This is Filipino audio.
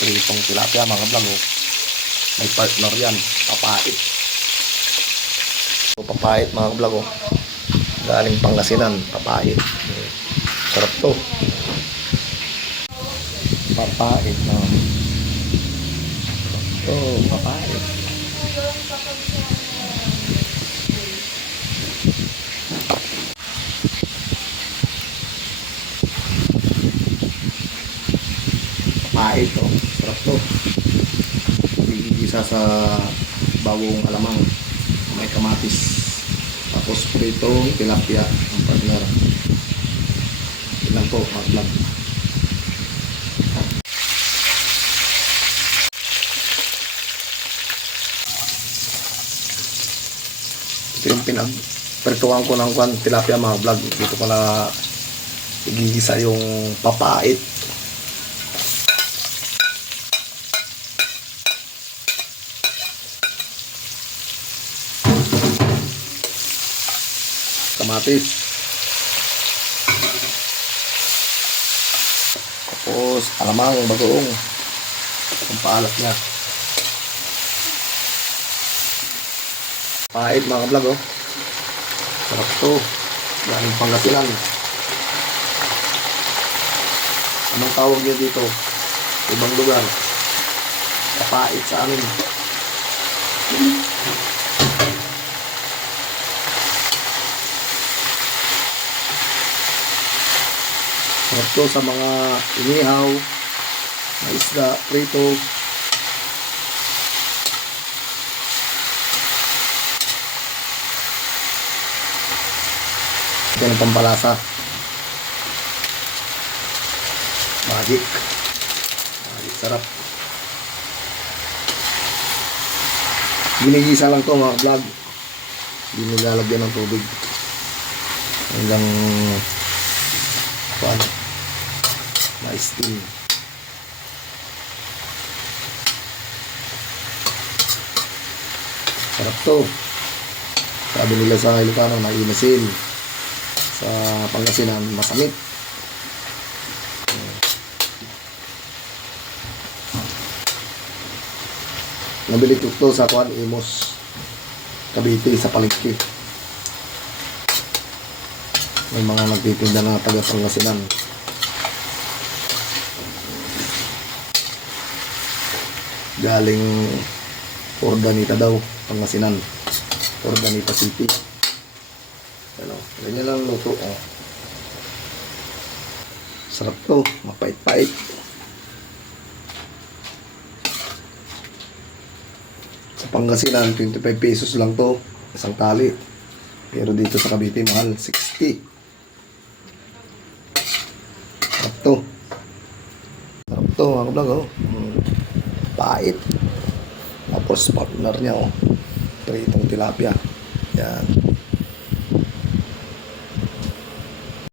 Pritong tilapia mga vlog, oh. May partner yan, papait. So, papait mga vlog, oh. Galing Pangasinan, papait. Sarap to. Papait na. Ito, papait. Papait to. Sarap to. Igigisa sa bawong alamang. May kamatis. Tapos pritong tilapia ang partner. Ilan po, mag-vlog. Ito yung pinagpertuan ko ng tilapia mga vlog. Dito ko na igigisa yung papait. Kamatis. Tapos alamang bagoong. Ang paalat niya. Pait mga vlog, oh. Sarap to. Galing Pangasinan. Anong tawag niyo dito? Ibang lugar. Papait sa amin. Sarap to sa mga inihaw, na isda, prito. Ito ng pampalasa. Magic. Magic, sarap. Ginigisa lang to mga vlog. Hindi nilalagyan ng tubig. Hanggang na-steam. Sarap to. Sabi nila sa Ilocano, naimasin. Sa Pangasinan, masamit. Nabili ko to sa Imos, Cavite, sa palengke. May mga nagtitinda na taga Pangasinan. Galing Ordanita daw, Pangasinan. Ordanita City. Ano, ganyan lang luto. Oh. Sarap to, mapait-pait. Sa Pangasinan, 25 pesos lang to, isang tali. Pero dito sa Cavite, mahal, 60. Sarap to. Sarap to, mga vlog, oh. Pait. Tapos partner niya, oh. Pritong tilapia. Yan.